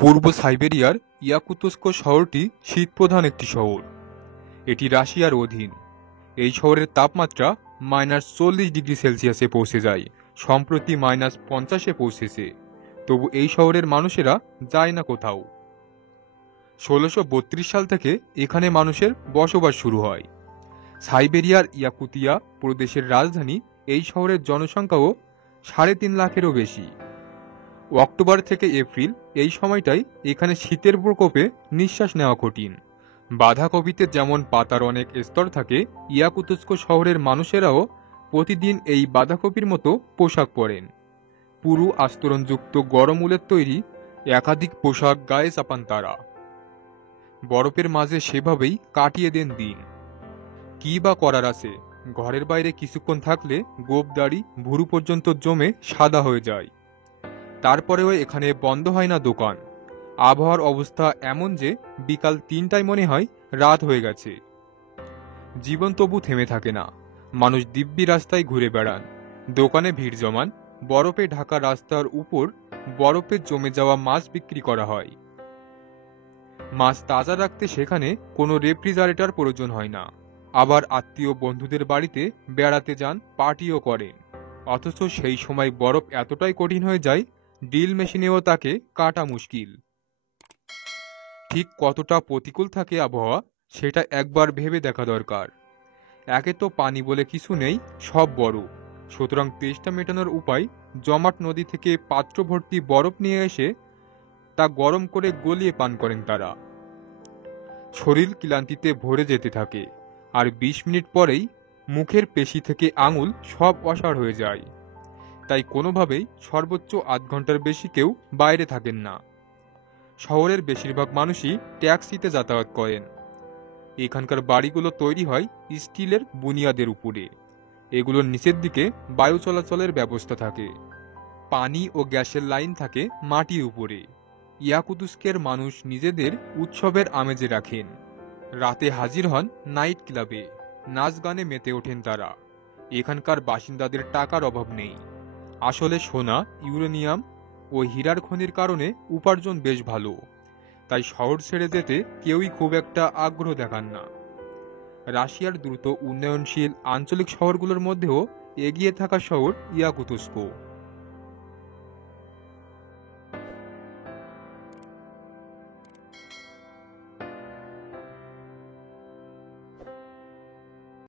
পূর্ব সাইবেরিয়ার ইয়াকুতস্ক শহরটি শীতপ্রধান একটি শহর। এটি রাশিয়ার অধীন। এই শহরের তাপমাত্রা -40°C পৌঁছে যায়, সম্প্রতি -50 পৌঁছেছে। তবু এই শহরের মানুষেরা যায় না কোথাও। 1632 সাল থেকে এখানে মানুষের বসবাস শুরু হয়। সাইবেরিয়ার ইয়াকুতিয়া প্রদেশের রাজধানী এই শহরের জনসংখ্যাও 3.5 লাখেরও বেশি। অক্টোবর থেকে এপ্রিল এই সময়টাই এখানে শীতের প্রকোপে নিঃশ্বাস নেওয়া কঠিন। বাঁধাকপিতে যেমন পাতার অনেক স্তর থাকে, ইয়াকুতস্ক শহরের মানুষেরাও প্রতিদিন এই বাঁধাকপির মতো পোশাক পরেন। পুরু আস্তরণযুক্ত গরম উলের তৈরি একাধিক পোশাক গায়ে চাপান তারা। বরফের মাঝে সেভাবেই কাটিয়ে দেন দিন। কি বা করার আছে? ঘরের বাইরে কিছুক্ষণ থাকলে গোঁফদাড়ি ভুরু পর্যন্ত জমে সাদা হয়ে যায়। তারপরেও এখানে বন্ধ হয় না দোকান। আবহাওয়ার অবস্থা এমন যে বিকাল 3টায় মনে হয় রাত হয়ে গেছে। জীবন তবু থেমে থাকে না। মানুষ দিব্যি রাস্তায় ঘুরে বেড়ান, দোকানে ভিড় জমান। বরফে ঢাকা রাস্তার উপর বরফে জমে যাওয়া মাছ বিক্রি করা হয়। মাছ তাজা রাখতে সেখানে কোনো রেফ্রিজারেটর প্রয়োজন হয় না। আবার আত্মীয় বন্ধুদের বাড়িতে বেড়াতে যান, পার্টিও করেন। অথচ সেই সময় বরফ এতটাই কঠিন হয়ে যায়, ড্রিল মেশিনেও তাকে কাটা মুশকিল। ঠিক কতটা প্রতিকূল থাকে আবহাওয়া, সেটা একবার ভেবে দেখা দরকার। একে তো পানি বলে কিছু নেই, সব বরফ। সুতরাং তেষ্টা মেটানোর উপায় জমাট নদী থেকে পাত্র ভর্তি বরফ নিয়ে এসে তা গরম করে গলিয়ে পান করেন তারা। শরীর ক্লান্তিতে ভরে যেতে থাকে, আর 20 মিনিট পরেই মুখের পেশি থেকে আঙুল সব অসাড় হয়ে যায়। তাই কোনোভাবেই সর্বোচ্চ 8 ঘন্টার বেশি কেউ বাইরে থাকেন না। শহরের বেশিরভাগ মানুষই ট্যাক্সিতে যাতায়াত করেন। এখানকার বাড়িগুলো তৈরি হয় স্টিলের বুনিয়াদের উপরে। এগুলোর নিচের দিকে বায়ু চলাচলের ব্যবস্থা থাকে। পানি ও গ্যাসের লাইন থাকে মাটির উপরে। ইয়াকুতস্কের মানুষ নিজেদের উৎসবের আমেজে রাখেন। রাতে হাজির হন নাইট ক্লাবে, নাচ গানে মেতে ওঠেন তারা। এখানকার বাসিন্দাদের টাকার অভাব নেই। আসলে সোনা, ইউরেনিয়াম ও হীরার খনির কারণে উপার্জন বেশ ভালো। তাই শহর ছেড়ে যেতে কেউই খুব একটা আগ্রহ দেখান না। রাশিয়ার দ্রুত উন্নয়নশীল আঞ্চলিক শহরগুলোর মধ্যেও এগিয়ে থাকা শহর ইয়াকুতস্ক।